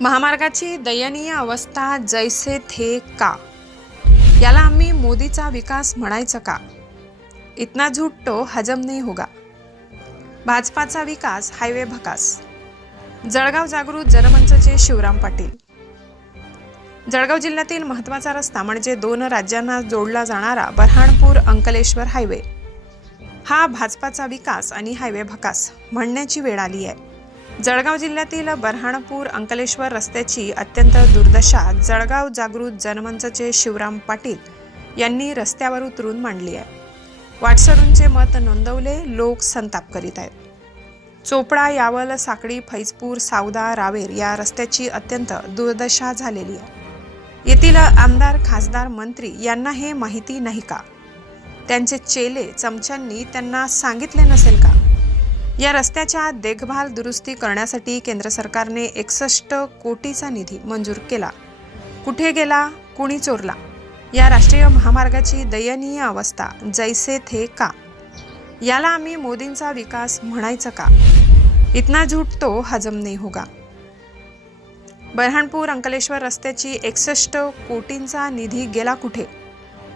महामार्गाची दयनीय अवस्था जैसे थे का? याला आम्ही मोदीचा विकास म्हणायचं का? इतना झूठ तो हजम नाही होगा. भाजपाचा विकास हायवे भकास. जळगाव जागृत जनमंचचे शिवराम पाटील. जळगाव जिल्ह्यातील महत्त्वाचा रस्ता म्हणजे दोन राज्यांना जोडला जाणारा बऱ्हाणपूर अंकलेश्वर हायवे. हा भाजपाचा विकास आणि हायवे भकास म्हणण्याची वेळ आली आहे. जळगाव जिल्ह्यातील बऱ्हाणपूर अंकलेश्वर रस्त्याची अत्यंत दुर्दशा. जळगाव जागृत जनमंचचे शिवराम पाटील यांनी रस्त्यावर उतरून मांडली आहे. वाटसरूंचे मत नोंदवले लोक संताप करीत आहेत. चोपडा यावल साकडी फैजपूर सावदा रावेर या रस्त्याची अत्यंत दुर्दशा झालेली आहे. येथील आमदार खासदार मंत्री यांना हे माहिती नाही का? त्यांचे चेले चमच्यांनी त्यांना सांगितले नसेल का? या रस्त्याच्या देखभाल दुरुस्ती करण्यासाठी केंद्र सरकारने एकसष्ट कोटीचा निधी मंजूर केला. कुठे गेला? कुणी चोरला? या राष्ट्रीय महामार्गाची दयनीय अवस्था जैसे थे का? याला आम्ही मोदींचा विकास म्हणायचं का? इतना झूठ तो हजम नाही होगा. बऱ्हाणपूर अंकलेश्वर रस्त्याची एकसष्ट कोटींचा निधी गेला कुठे?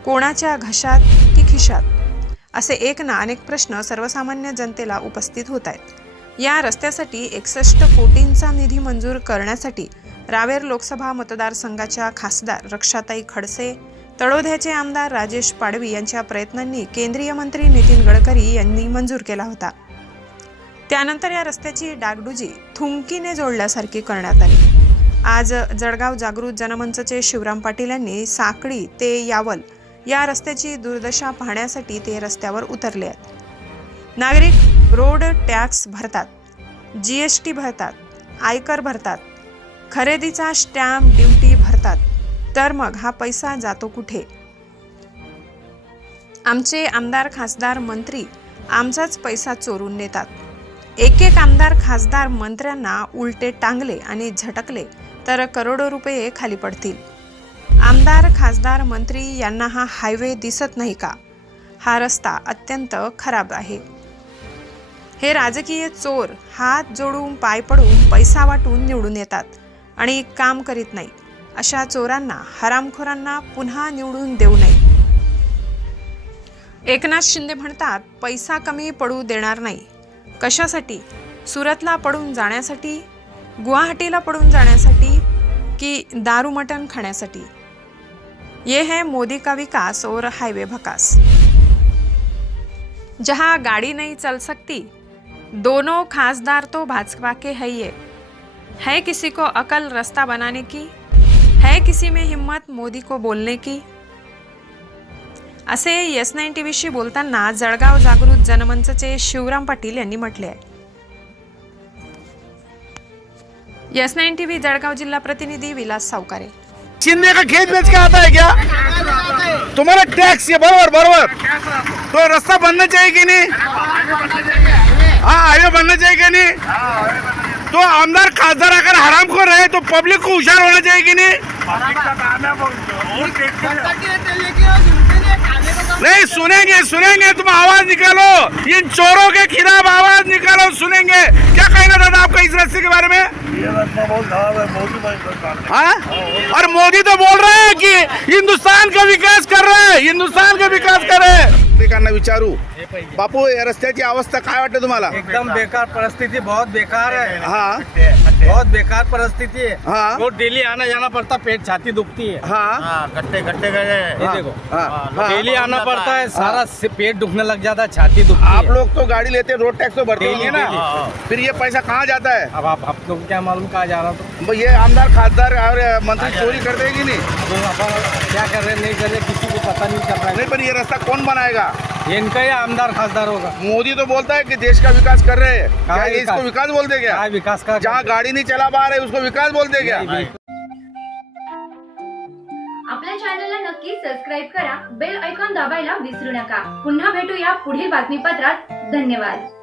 कोणाच्या घशात की खिशात? असे एक ना अनेक प्रश्न सर्वसामान्य जनतेला उपस्थित होत आहेत. या रस्त्यासाठी एकसष्ट कोटींचा निधी मंजूर करण्यासाठी रावेर लोकसभा मतदारसंघाच्या खासदार रक्षाताई खडसे तळोद्याचे आमदार राजेश पाडवी यांच्या प्रयत्नांनी केंद्रीय मंत्री नितीन गडकरी यांनी मंजूर केला होता. त्यानंतर या रस्त्याची डागडुजी थुंकीने जोडल्यासारखी करण्यात आली. आज जळगाव जागृत जनमंचचे शिवराम पाटील यांनी साकळी ते यावल या रस्त्याची दुर्दशा पाहण्यासाठी ते रस्त्यावर उतरले आहेत. नागरिक रोड टॅक्स भरतात जी एस टी भरतात आयकर भरतात खरेदीचा स्टॅम्प ड्युटी भरतात तर मग हा पैसा जातो कुठे? आमचे आमदार खासदार मंत्री आमचाच पैसा चोरून नेतात. एक एक आमदार खासदार मंत्र्यांना उलटे टांगले आणि झटकले तर करोडो रुपये खाली पडतील. आमदार खासदार मंत्री यांना हा हायवे दिसत नाही का? हा रस्ता अत्यंत खराब आहे. हे राजकीय चोर हात जोडून पाय पडून पैसा वाटून निवडून येतात आणि काम करीत नाही. अशा चोरांना हरामखोरांना पुन्हा निवडून देऊ नये. एकनाथ शिंदे म्हणतात पैसा कमी पडू देणार नाही. कशासाठी? सुरतला पडून जाण्यासाठी? गुवाहाटीला पडून जाण्यासाठी? की दारू मटण खाण्यासाठी? ये है मोदी का विकास और हाईवे भकास। जहाँ गाड़ी नहीं चल सकती दोनों खासदार तो भाजपा के है ये। है किसी को अकल रास्ता बनाने की? है किसी में हिम्मत मोदी को बोलने की? असे यस नाईन टी व्हीशी बोलताना जळगाव जागृत जनमंचचे शिवराम पाटील यांनी म्हटले आहे। Yes nine T V Jalgaon जिल्हा प्रतिनिधी विलास सावकारे। शिंदे का खेत बेच के आता है क्या? तुम्हारा टैक्स ये बरोबर बरोबर। तो रास्ता बनना चाहिए कि नहीं? हाँ हाईवे बनना चाहिए कि नहीं? तो आमदार खासदार अगर हराम कर रहे तो पब्लिक को होशियार होना चाहिए कि नहीं? नहीं सुनेंगे सुनेंगे तुम आवाज़ निकालो। इन चोरों के खिलाफ आवाज़ निकालो सुनेंगे। क्या कहना था आपका इस रास्ते के बारे में? है हाँ? और मोदी तो बोल रहे हैं कि हिंदुस्तान का विकास कर रहे हैं हिंदुस्तान का विकास कर रहे हैं। विचारू बापू या रस्त्याची अवस्था काय वाटते तुम्हाला? एकदम बेकार परिस्थिति बहुत बेकार है हाँ. बहुत बेकार परिस्थिति. है. हाँ। रोज डेली आना जाना पड़ता पेट छाती दुखती है. हाँ. गट्टे गट्टे गए ये हाँ, देखो. हाँ, हाँ। डेली आना पड़ता है सारा से पेट दुखने लग जाता है छाती दुखती आप लोग तो गाड़ी लेते हैं रोड टैक्स तो भरते होंगे ना? हाँ। फिर ये पैसा कहाँ जाता है? अब आप आपको क्या मालूम कहाँ जा रहा तो? ये आमदार खासदार और मंत्री चोरी कर देगी नहीं? क्या कर रहे नहीं कर रहे किसी को पता नहीं चल रहा है। नहीं पर ये रास्ता कौन बनाएगा? है इनका ही आमदार खासदार होगा। मोदी तो बोलता है कि देश का विकास कर रहे हैं। क्या ये इसको विकास? विकास बोलते क्या? क्या विकास का जहाँ गाड़ी नहीं चला पा रहे उसको विकास बोलते क्या? नहीं, आपल्या चॅनलला नक्की सबस्क्राईब करा बेल ऐकॉन दाबायला विसरू नका. पुन्हा भेटूया पुढील बातमीपत्रात. धन्यवाद.